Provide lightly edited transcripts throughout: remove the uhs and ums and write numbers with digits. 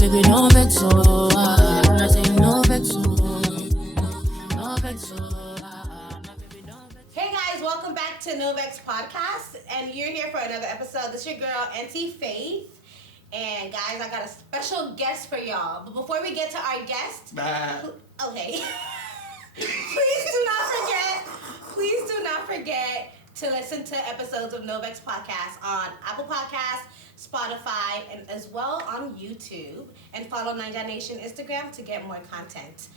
baby, no vex, oh. I say no vex, oh. No vex, oh. Hey guys, welcome back to NoVexPodcast, and you're here for another episode. This is your girl, Auntie Faith. And guys, I got a special guest for y'all. But before we get to our guest, okay. Please do not forget to listen to episodes of NoVexPodcast on Apple Podcasts, Spotify, and as well on YouTube. And follow Naija Nation Instagram to get more content.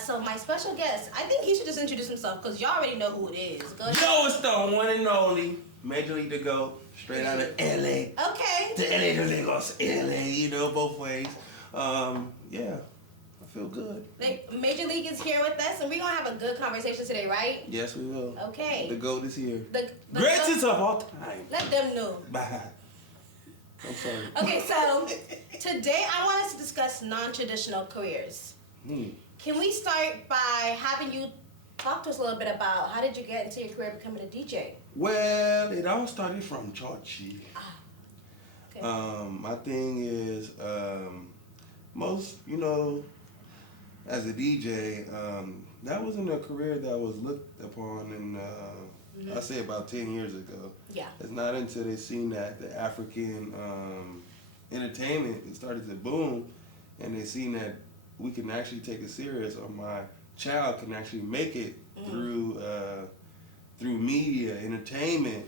So my special guest, I think he should just introduce himself because y'all already know who it is. Go ahead. Yo, it's the one and only MajorLeague to go straight out of LA. Okay. To LA to Lagos, LA, you know, both ways. Yeah, I feel good. Like, Major League is here with us, and we're gonna have a good conversation today, right? Yes, we will. Okay. The GOAT is here. The Greatest of all time. Let them know. Bye. I'm sorry. Okay, so today I want us to discuss non-traditional careers. Can we start by having you talk to us a little bit about how did you get into your career becoming a DJ? Well, it all started from churchy. Okay. My thing is, most, you know, as a DJ, that wasn't a career that was looked upon in, I say about 10 years ago. Yeah. It's not until they seen that the African entertainment started to boom, and they seen that we can actually take it serious, or my child can actually make it through media, entertainment.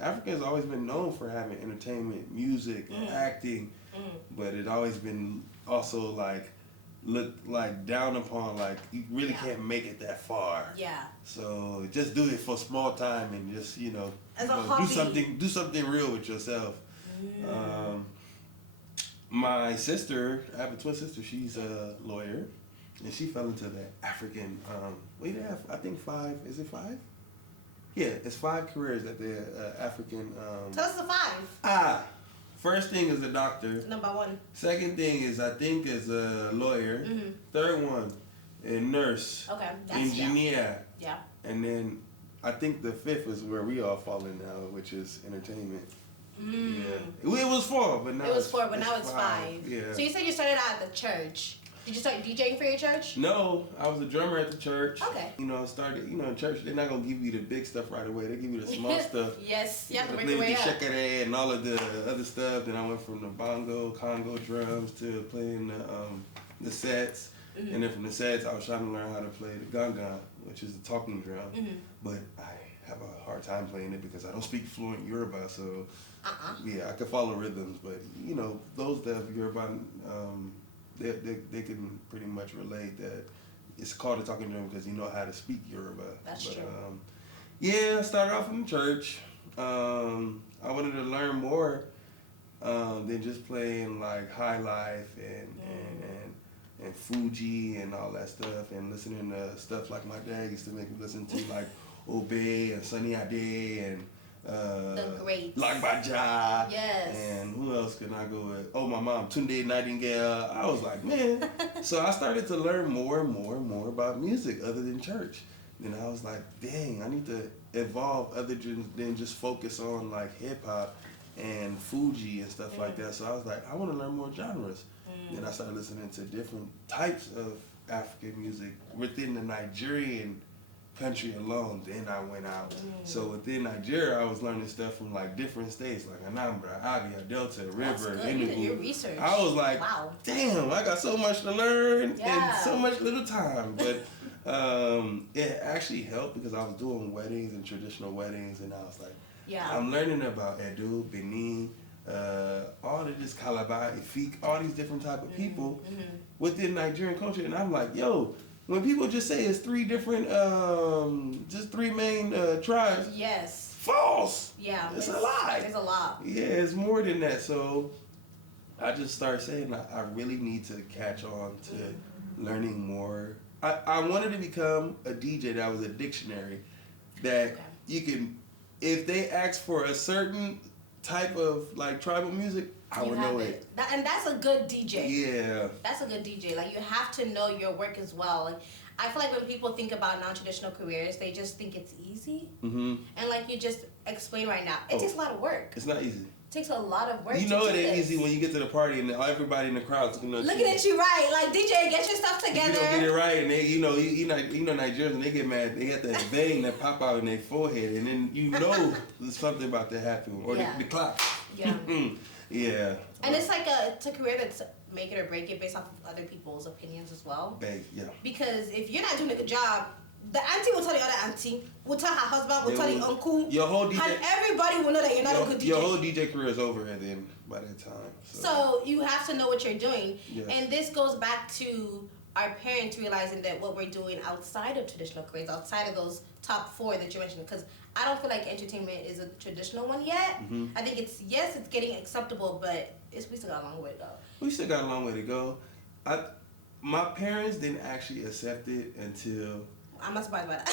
Africa has always been known for having entertainment, music, acting, but it always been also like looked like down upon, like you really can't make it that far. Yeah. So just do it for small time and just, you know, As a hobby. do something real with yourself. My sister, I have a twin sister, she's a lawyer, and she fell into the African, we have, I think 5, is it 5? Yeah, it's 5 careers that the African. Tell us the 5. First thing is a doctor. Number 1. Second thing is, I think, is a lawyer. Third one, a nurse. Okay. That's, engineer. Yeah. And then I think the 5th is where we all fall in now, which is entertainment. Yeah. It was 4, but now it was 4, but now it's 5. Yeah. So you said you started out at the church. Did you start DJing for your church? No, I was a drummer at the church. Okay. You know, started, you know, in church, they're not going to give you the big stuff right away. They give you the small stuff. Yes, you have to I work your way played up. the shekere and all of the other stuff. Then I went from the bongo, Congo drums to playing the sets. And then from the sets, I was trying to learn how to play the ganga, which is the talking drum. But I have a hard time playing it because I don't speak fluent Yoruba, so yeah, I can follow rhythms, but you know, those that have Yoruba, they can pretty much relate that it's called a talking drum because you know how to speak Yoruba. That's true. Yeah, I started off in church. I wanted to learn more than just playing like High Life and Fuji and all that stuff, and listening to stuff like my dad used to make me listen to, like Obey and Sunny Ade and the greats. Like Baja. Yes. And who else can I go with? Oh, my mom, Tunde Nightingale. I was like, man. So I started to learn more and more about music other than church. Then I was like, dang, I need to evolve other than just focus on like hip hop and Fuji and stuff like that. So I was like, I want to learn more genres. Then I started listening to different types of African music within the Nigerian country alone. Then I went out. So within Nigeria, I was learning stuff from like different states, like Anambra, Abia, Delta, River, Enugu. You did your Enugu. research. I was like, wow. Damn, I got so much to learn and so much little time. But it actually helped because I was doing weddings and traditional weddings, and I was like, I'm learning about Edo, Benin, all of this Calabar, Efik, all these different type of people within Nigerian culture, and I'm like, yo, when people just say it's 3 different, just 3 main tribes, yes, false. Yeah, it's a lie. It's a lot. Yeah, it's more than that. So I just started saying I really need to catch on to learning more. I wanted to become a DJ that was a dictionary that you can, if they ask for a certain type of like tribal music, I would know it. And that's a good DJ. Yeah. That's a good DJ. Like, you have to know your work as well. Like, I feel like when people think about non-traditional careers, they just think it's easy. And like you just explained right now, it takes a lot of work. It's not easy. takes a lot of work. You know to do it ain't this. easy when you get to the party and everybody in the crowd's looking at you, right? Like, DJ, get your stuff together. You don't get it right, and they, you know Nigerians, when they get mad, they got that vein that pop out in their forehead, and then you know there's something about to happen, or the clock. Yeah. Yeah. And it's like it's a career that's make it or break it based off of other people's opinions as well. Yeah. Because if you're not doing a good job, the auntie will tell the other auntie, will tell her husband, will tell the uncle. Your whole DJ, and everybody will know that you're not a good DJ. Your whole DJ career is over then by that time. So you have to know what you're doing. Yes. And this goes back to our parents realizing that what we're doing outside of traditional careers, outside of those top 4 that you mentioned, because I don't feel like entertainment is a traditional one yet. Mm-hmm. I think it's getting acceptable, but we still got a long way to go. We still got a long way to go. My parents didn't actually accept it until... I'm not surprised by that.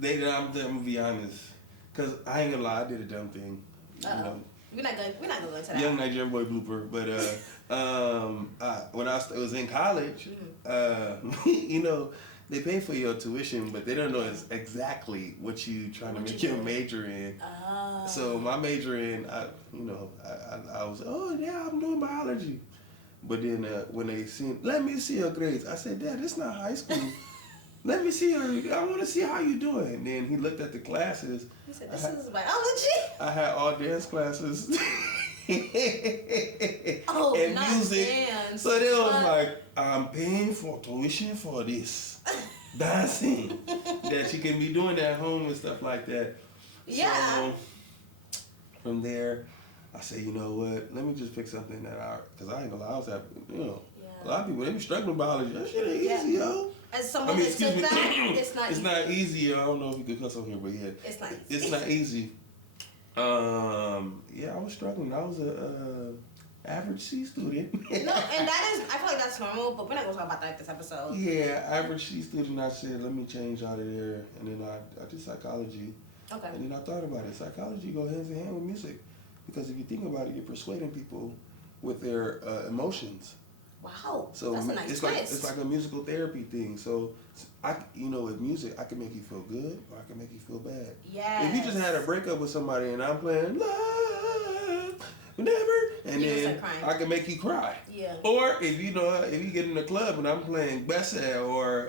I'm gonna be honest, cause I ain't gonna lie, I did a dumb thing. You know, we're not gonna go into that. Young Nigerian boy blooper, but when I was in college, you know, they pay for your tuition, but they don't know exactly what you trying to make your major in. Oh. So my major in, I was, I'm doing biology. But then when they seen, let me see your grades, I said, Dad, it's not high school. Let me see her. I want to see how you doing. And then he looked at the classes. He said, this is biology. I had all dance classes. And music. Dance. So they was like, I'm paying for tuition for this. Dancing. That you can be doing at home and stuff like that. Yeah. So from there, I said, you know what? Let me just pick something because I ain't gonna lie, I was at, a lot of people, they be struggling with biology. That shit ain't easy, yo. As someone that took that, it's not easy. It's not easy, yo. I don't know if you could cuss on here, but yeah. It's not easy. It's not easy. I was struggling. I was a average C student. No, and that is, I feel like that's normal, but we're not going to talk about that this episode. Yeah, average C student. I said, let me change out of there. And then I did psychology. Okay. And then I thought about it. Psychology goes hand in hand with music. Because if you think about it, you're persuading people with their emotions. Wow, so that's a nice twist. It's like a musical therapy thing. So, with music, I can make you feel good or I can make you feel bad. Yeah. If you just had a breakup with somebody and I'm playing love, whatever, and then I can make you cry. Yeah. Or if you get in the club and I'm playing Bessa or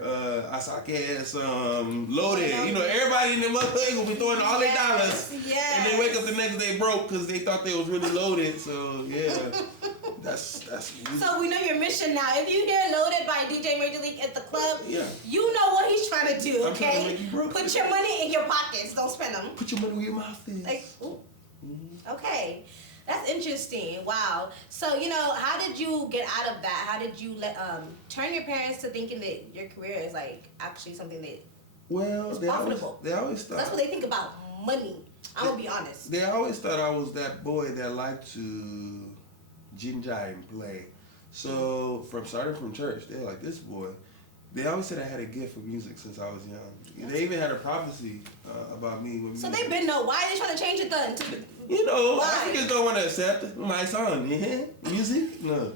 Asake's Loaded, everybody in the motherfucker will be throwing all their dollars. Yes. And they wake up the next day broke because they thought they was really loaded. So yeah. That's So we know your mission now. If you hear Loaded by DJ MajorLeague at the club, you know what he's trying to do, okay? I'm trying to make you broke. Put your money in your pockets. Don't spend them. Put your money where your mouth is. Okay. That's interesting. Wow. So, how did you get out of that? How did you turn your parents to thinking that your career is actually something that is profitable? They always thought. That's what they think about money. I'm going to be honest. They always thought I was that boy that liked to ginger and play. So starting from church, they were like, this boy. They always said I had a gift for music since I was young. They even had a prophecy about me. With so music. they been know. Why are they trying to change it then? Africans don't want to accept my son. Music? No.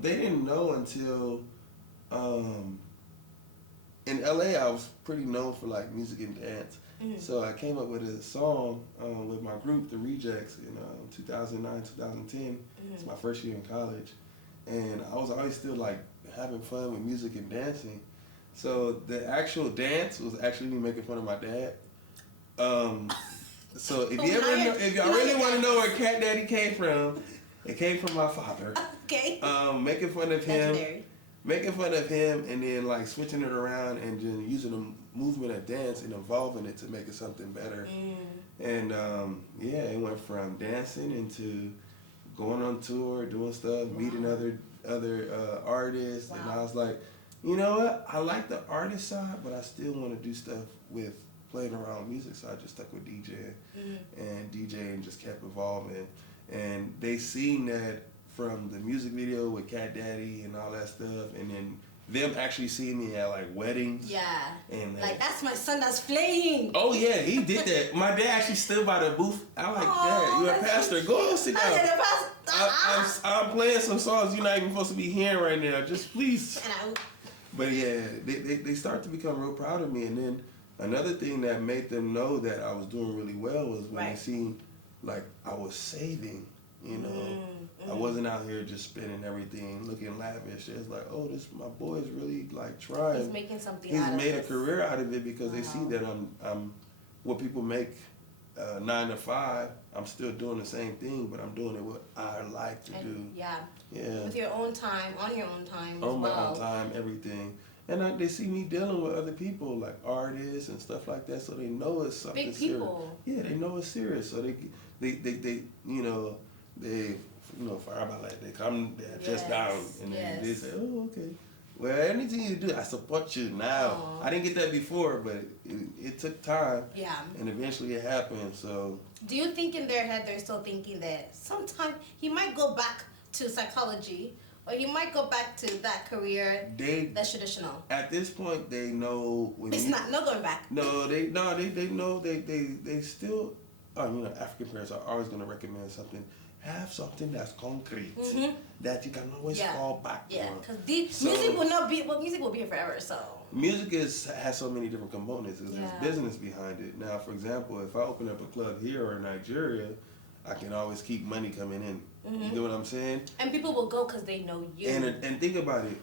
They didn't know until in LA I was pretty known for music and dance. Mm-hmm. So I came up with a song with my group, The Rejects, in 2009, 2010. Mm-hmm. It's my first year in college. And I was always still having fun with music and dancing. So the actual dance was actually me making fun of my dad. So if y'all really want to know where Cat Daddy came from, it came from my father. Okay. Making fun of him. Legendary. Making fun of him and then switching it around and just using the movement of dance and evolving it to make it something better. And it went from dancing into going on tour, doing stuff, meeting other artists. Wow. And I was like, you know what? I like the artist side, but I still want to do stuff with playing around with music. So I just stuck with DJing and just kept evolving. And they seen that from the music video with Cat Daddy and all that stuff, and then them actually seeing me at weddings. Yeah. And that's my son that's playing. Oh yeah, he did that. My dad actually stood by the booth. I like, Dad, you're a pastor. Go sit down. I'm playing some songs you're not even supposed to be hearing right now. Just please. But yeah, they start to become real proud of me. And then another thing that made them know that I was doing really well was when they seen like I was saving. You know, I wasn't out here just spending everything, looking lavish. It's like, oh, this my boy's really like trying. He's making something. He's out of made a this. career out of it because they see that I'm what people make 9 to 5. I'm still doing the same thing, but I'm doing it what I like to do. Yeah. Yeah. With your own time, on your own time. On my well. own time, everything. And they see me dealing with other people, like artists and stuff like that, so they know it's something Big people. serious. Yeah, they know it's serious. So they fire by like they come they're just down and then they say, oh, okay. Well, anything you do, I support you now. I didn't get that before, but it took time. Yeah. And eventually it happened. So. Do you think in their head they're still thinking that sometime he might go back to psychology, or he might go back to that career that's traditional? At this point, they know when no going back. No, they know they still. African parents are always going to recommend something. Have something that's concrete that you can always fall back on. Yeah, because music will not be. Well, music will be here forever. So music has so many different components. There's business behind it. Now, for example, if I open up a club here or in Nigeria, I can always keep money coming in. You know what I'm saying? And people will go because they know you. And think about it.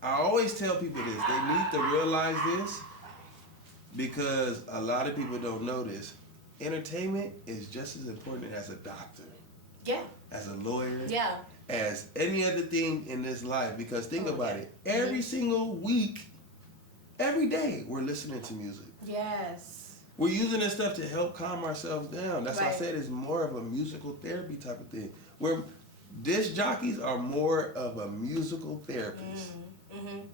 I always tell people this. They need to realize this because a lot of people don't know this. Entertainment is just as important as a doctor. Yeah. As a lawyer. Yeah. As any other thing in this life. Because think about it. Every single week, every day, we're listening to music. Yes. We're using this stuff to help calm ourselves down. That's why I said it's more of a musical therapy type of thing. Where disc jockeys are more of a musical therapist.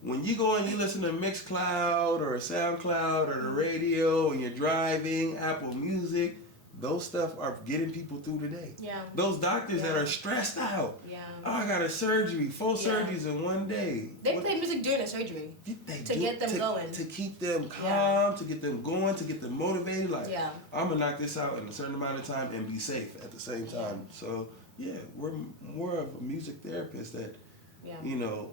When you go and you listen to Mixcloud or SoundCloud or the radio and you're driving, Apple Music, those stuff are getting people through the day. Yeah. Those doctors that are stressed out. Yeah. Oh, I got a surgery, 4 surgeries in one day. They play music during the surgery to get them going. To keep them calm, to get them going, to get them motivated. Like, I'm going to knock this out in a certain amount of time and be safe at the same time. So, yeah, we're more of a music therapist that,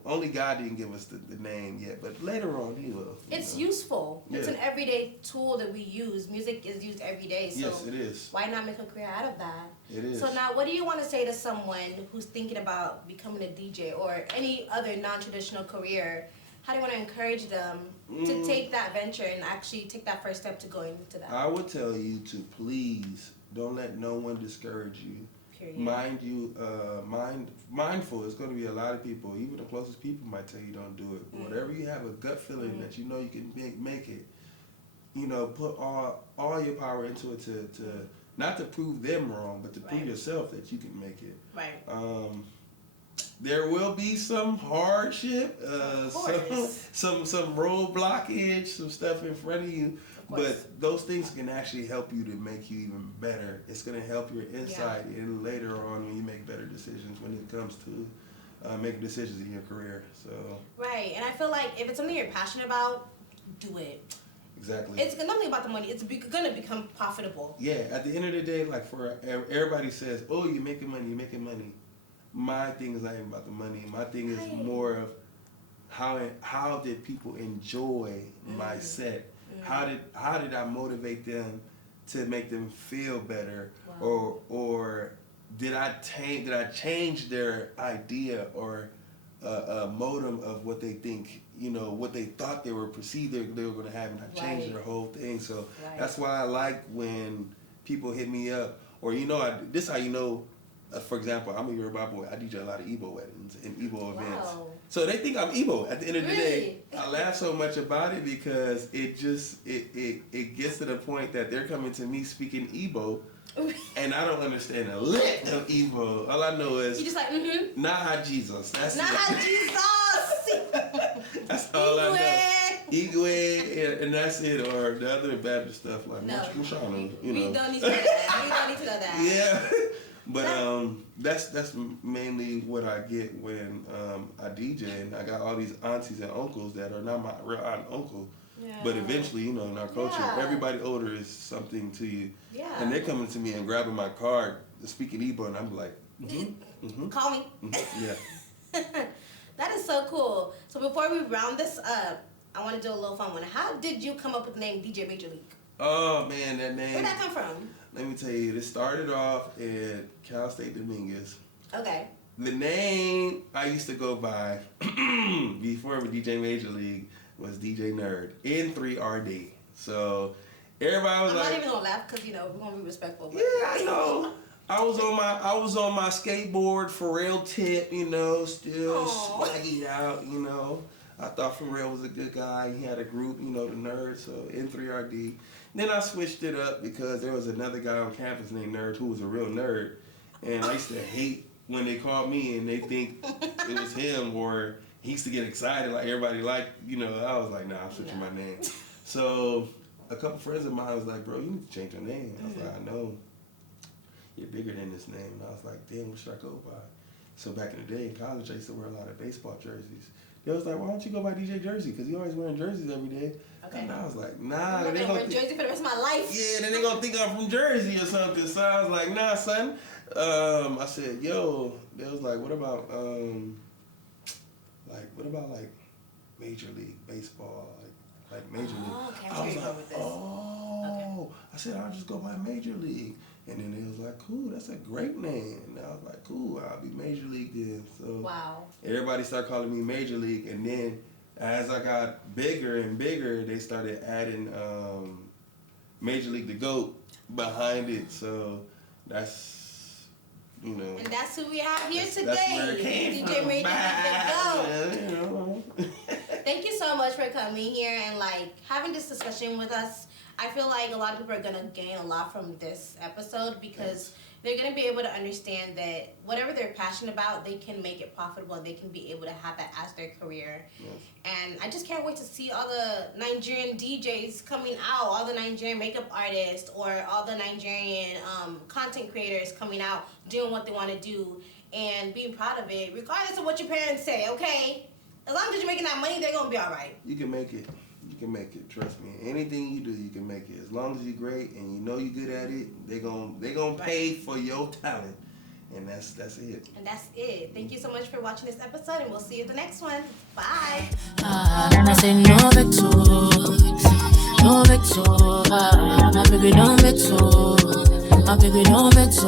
only God didn't give us the name yet, but later on he will. It's useful. Yeah. It's an everyday tool that we use. Music is used every day. So yes, it is. Why not make a career out of that? It is. So now, what do you want to say to someone who's thinking about becoming a DJ or any other non-traditional career? How do you want to encourage them to take that venture and actually take that first step to going into that? I would tell you to please don't let no one discourage you. Period. Mindful. It's going to be a lot of people. Even the closest people might tell you don't do it. But whatever you have a gut feeling that you know you can make it. Put all your power into it to not to prove them wrong, but to prove yourself that you can make it. Right. There will be some hardship, some road blockage, some stuff in front of you. But those things can actually help you to make you even better. It's going to help your insight and later on when you make better decisions when it comes to making decisions in your career. So right, and I feel like if it's something you're passionate about, do it. Exactly. It's nothing about the money. It's going to become profitable. Yeah, at the end of the day, like for everybody says, oh, you're making money. My thing is not even about the money. My thing is more of how did people enjoy my set? How did I motivate them to make them feel better, or did I change their idea or modem of what they think, what they thought they were perceived they were going to have, and I changed their whole thing. So that's why I like when people hit me up, or this is how you know. For example, I'm a Yoruba boy. I DJ a lot of Igbo weddings and Igbo events. So they think I'm Igbo. At the end of the day, I laugh so much about it because it gets to the point that they're coming to me speaking Igbo, and I don't understand a lick of Igbo. All I know is you just like Naija Jesus. That's Naija Jesus. That's all I know. Igwe, and that's it. Or the other Baptist stuff like Mushana. We don't need to know that. We don't need to know that. Yeah. But that's mainly what I get when I DJ, and I got all these aunties and uncles that are not my real aunt and uncle. Yeah. But eventually, in our culture, everybody older is something to you. Yeah. And they're coming to me and grabbing my card, speaking Igbo, and I'm like, call me. Yeah. That is so cool. So before we round this up, I want to do a little fun one. How did you come up with the name DJ MajorLeague? Oh man, that name. Where'd that come from? Let me tell you, it started off at Cal State Dominguez. Okay. The name I used to go by before with DJ MajorLeague was DJ Nerd, N3RD. So everybody was I'm like, not even gonna laugh because we're gonna be respectful. But yeah, I know. I was on my skateboard, Pharrell tip, still swagging out, I thought Pharrell was a good guy. He had a group, the Nerd, so N3RD. Then I switched it up because there was another guy on campus named Nerd who was a real nerd. And I used to hate when they called me and they think it was him, or he used to get excited like everybody liked, I was like, nah, I'm switching my name. So a couple friends of mine was like, bro, you need to change your name. I was like, I know. You're bigger than this name. And I was like, damn, what should I go by? So back in the day in college, I used to wear a lot of baseball jerseys. They was like, why don't you go by DJ Jersey? Because you always wearing jerseys every day. Okay. And I was like, nah. I'm not gonna wear Jersey for the rest of my life. Yeah, then they gonna think I'm from Jersey or something. So I was like, nah, son. I said, yo. They was like, what about Major League Baseball? Like Major League. Okay, I was like, with this. okay. I said, I'll just go by Major League. And then they was like, cool, that's a great name. And I was like, cool, I'll be Major League then. So wow. Everybody started calling me Major League. And then as I got bigger and bigger, they started adding Major League the GOAT behind it. So that's, And that's who we have here today. That's where it came DJ from. Major League the GOAT. Thank you so much for coming here and having this discussion with us. I feel like a lot of people are gonna gain a lot from this episode because they're gonna be able to understand that whatever they're passionate about, they can make it profitable and they can be able to have that as their career. Yes. And I just can't wait to see all the Nigerian DJs coming out, all the Nigerian makeup artists, or all the Nigerian content creators coming out, doing what they want to do and being proud of it, regardless of what your parents say. Okay, as long as you're making that money, they're gonna be all right. You can make it. You can make it. Trust me. Anything you do, you can make it. As long as you're great and you know you're good at it, they gonna pay for your talent, and that's it. And that's it. Thank you so much for watching this episode, and we'll see you at the next one. Bye. And I say no vex, no vex, my baby don't vex, my baby don't vex,